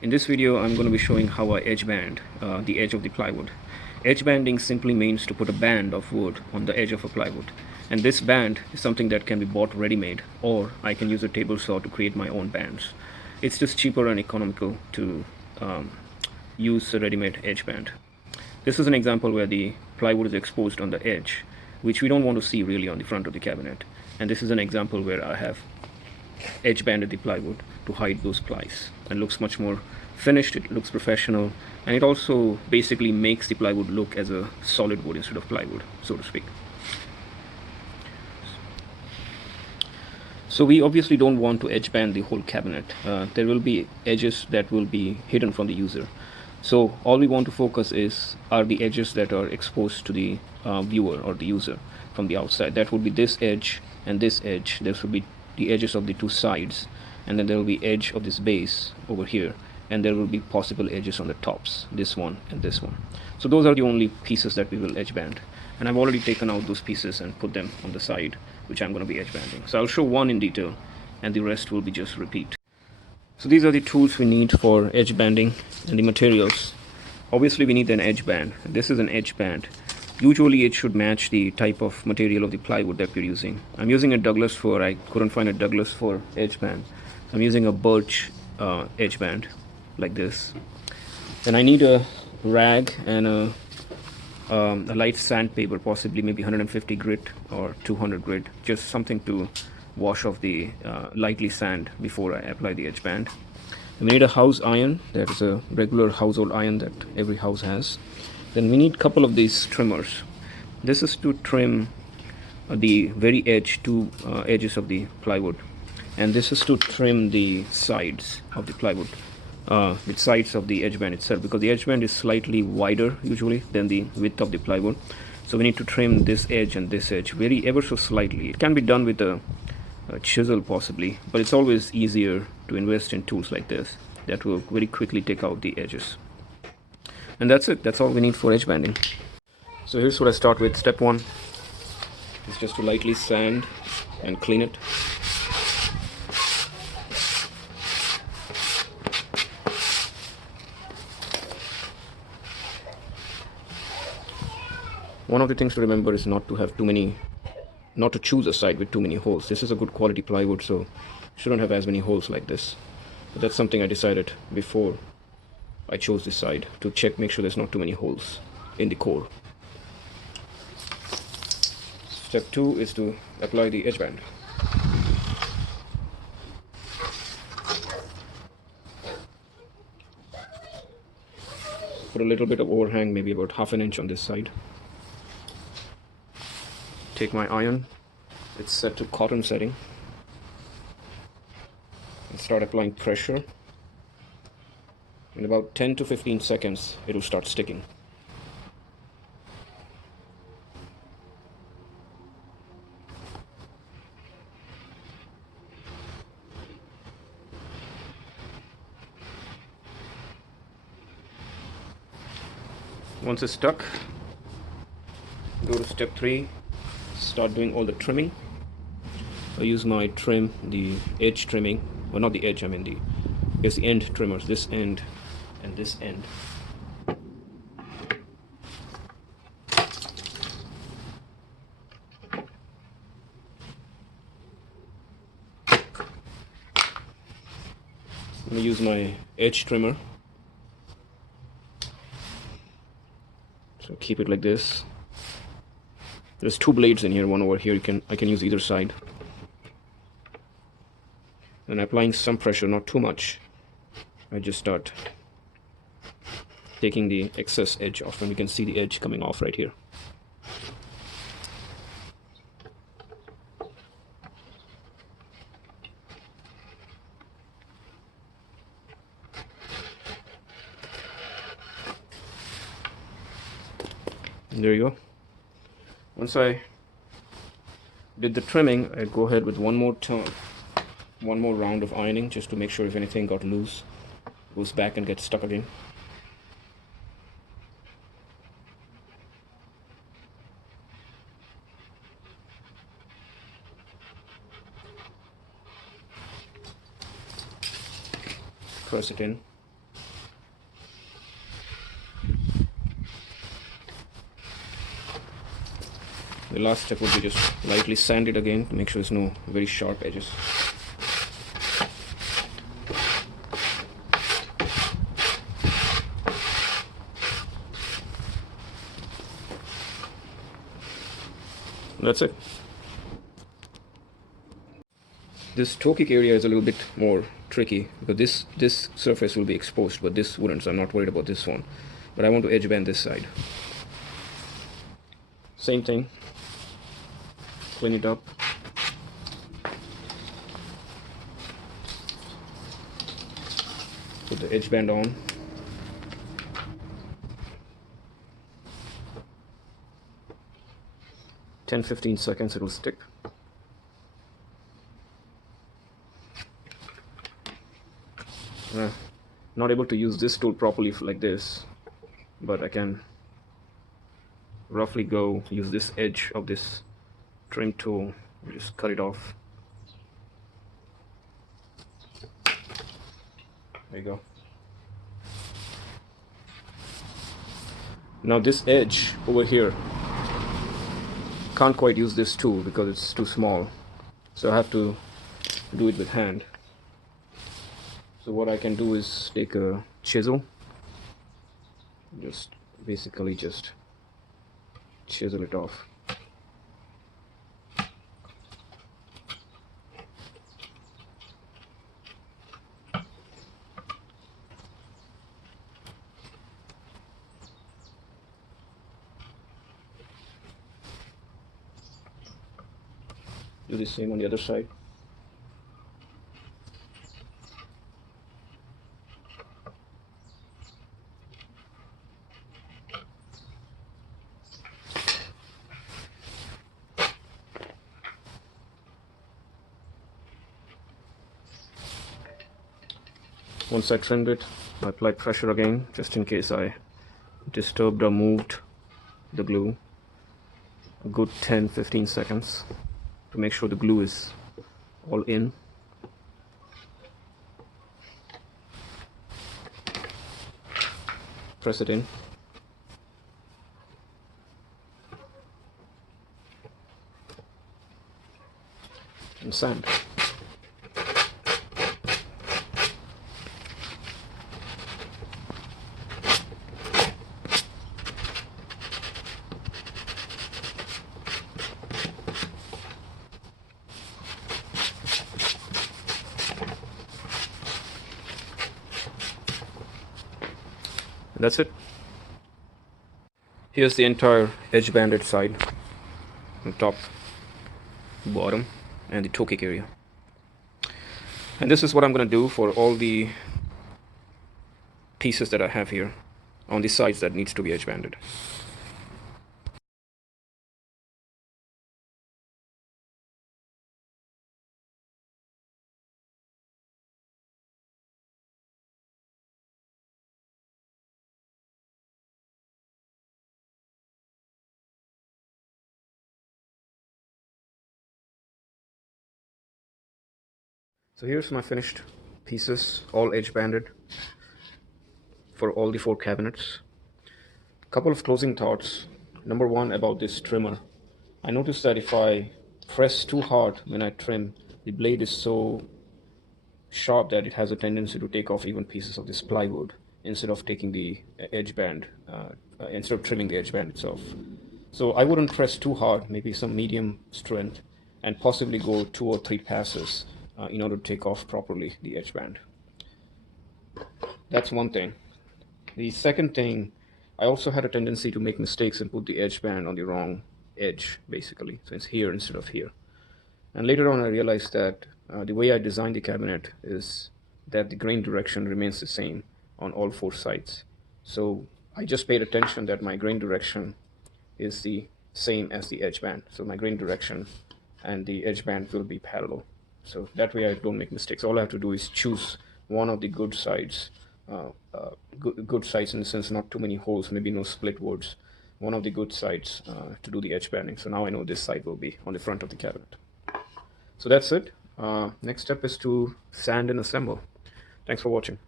In this video, I'm going to be showing how I edge band the edge of the plywood. Edge banding simply means to put a band of wood on the edge of a plywood. And this band is something that can be bought ready-made, or I can use a table saw to create my own bands. It's just cheaper and economical to use a ready-made edge band. This is an example where the plywood is exposed on the edge, which we don't want to see really on the front of the cabinet. And this is an example where I have edge banded the plywood to hide those plies, and looks much more finished. It looks professional, and it also basically makes the plywood look as a solid wood instead of plywood, so to speak. So we obviously don't want to edge band the whole cabinet. There will be edges that will be hidden from the user. So all we want to focus are the edges that are exposed to the viewer or the user from the outside. That would be this edge and this edge. There should be the edges of the two sides, and then there will be edge of this base over here, and there will be possible edges on the tops, this one and this one. So those are the only pieces that we will edge band, and I've already taken out those pieces and put them on the side, which I'm going to be edge banding. So I'll show one in detail, and the rest will be just repeat. So these are the tools we need for edge banding, and the materials. Obviously we need an edge band. This is an edge band. Usually it should match the type of material of the plywood that we're using. I'm using a Douglas fir. I couldn't find a Douglas fir edge band. I'm using a birch edge band like this. Then I need a rag and a light sandpaper, possibly maybe 150 grit or 200 grit, just something to wash off the lightly sand before I apply the edge band. And we need a house iron. That is a regular household iron that every house has. Then we need a couple of these trimmers. This is to trim the very edge, two edges of the plywood, and this is to trim the sides of the plywood, the sides of the edge band itself, because the edge band is slightly wider usually than the width of the plywood. So we need to trim this edge and this edge very ever so slightly. It can be done with a chisel possibly, but it's always easier to invest in tools like this that will very quickly take out the edges. And that's it. That's all we need for edge banding. So here's what I start with. Step one is just to lightly sand and clean it. One of the things to remember is not to choose a side with too many holes. This is a good quality plywood, so shouldn't have as many holes like this. But that's something I decided before I chose this side, to make sure there's not too many holes in the core. Step two is to apply the edge band. Put a little bit of overhang, maybe about half an inch on this side. Take my iron, it's set to cotton setting, and start applying pressure. In about 10 to 15 seconds, it will start sticking. Once it's stuck, go to step 3, start doing all the trimming. I use my trim, the edge trimming, well, not the edge, I mean the end trimmers, this end and this end. I'm going to use my edge trimmer. So keep it like this. There's two blades in here, one over here. I can use either side. And applying some pressure, not too much. I just start taking the excess edge off, and you can see the edge coming off right here. And there you go. Once I did the trimming, I go ahead with one more round of ironing, just to make sure if anything got loose, goes back and gets stuck again. Press it in. the last step would be just lightly sand it again to make sure there's no very sharp edges. That's it. This toe kick area is a little bit more tricky because this surface will be exposed, but this wouldn't, so I'm not worried about this one. But I want to edge band this side. Same thing. Clean it up. Put the edge band on. (10 to 15 seconds) it will stick. Not able to use this tool properly like this, but I can roughly use this edge of this trim tool and just cut it off. There you go. Now this edge over here, can't quite use this tool because it's too small, so I have to do it with hand. So what I can do is take a chisel, basically just chisel it off. Do the same on the other side. Once I trimmed it, I applied pressure again, just in case I disturbed or moved the glue. A good 10-15 seconds to make sure the glue is all in. Press it in. And sand. And that's it. Here's the entire edge banded side, from top, bottom, and the toe kick area. And this is what I'm going to do for all the pieces that I have here on the sides that needs to be edge banded. So here's my finished pieces, all edge banded for all the 4 cabinets. Couple of closing thoughts. Number one, about this trimmer. I noticed that if I press too hard when I trim, the blade is so sharp that it has a tendency to take off even pieces of this plywood instead of taking the edge band, instead of trimming the edge band itself. So I wouldn't press too hard, maybe some medium strength, and possibly go 2 or 3 passes in order to take off properly the edge band. That's one thing. The second thing, I also had a tendency to make mistakes and put the edge band on the wrong edge, basically. So it's here instead of here. And later on I realized that the way I designed the cabinet is that the grain direction remains the same on all 4 sides. So I just paid attention that my grain direction is the same as the edge band. So my grain direction and the edge band will be parallel. So that way I don't make mistakes. All I have to do is choose one of the good sides, good sides in the sense not too many holes, maybe no split woods, one of the good sides to do the edge banding. So now I know this side will be on the front of the cabinet. So that's it. Next step is to sand and assemble. Thanks for watching.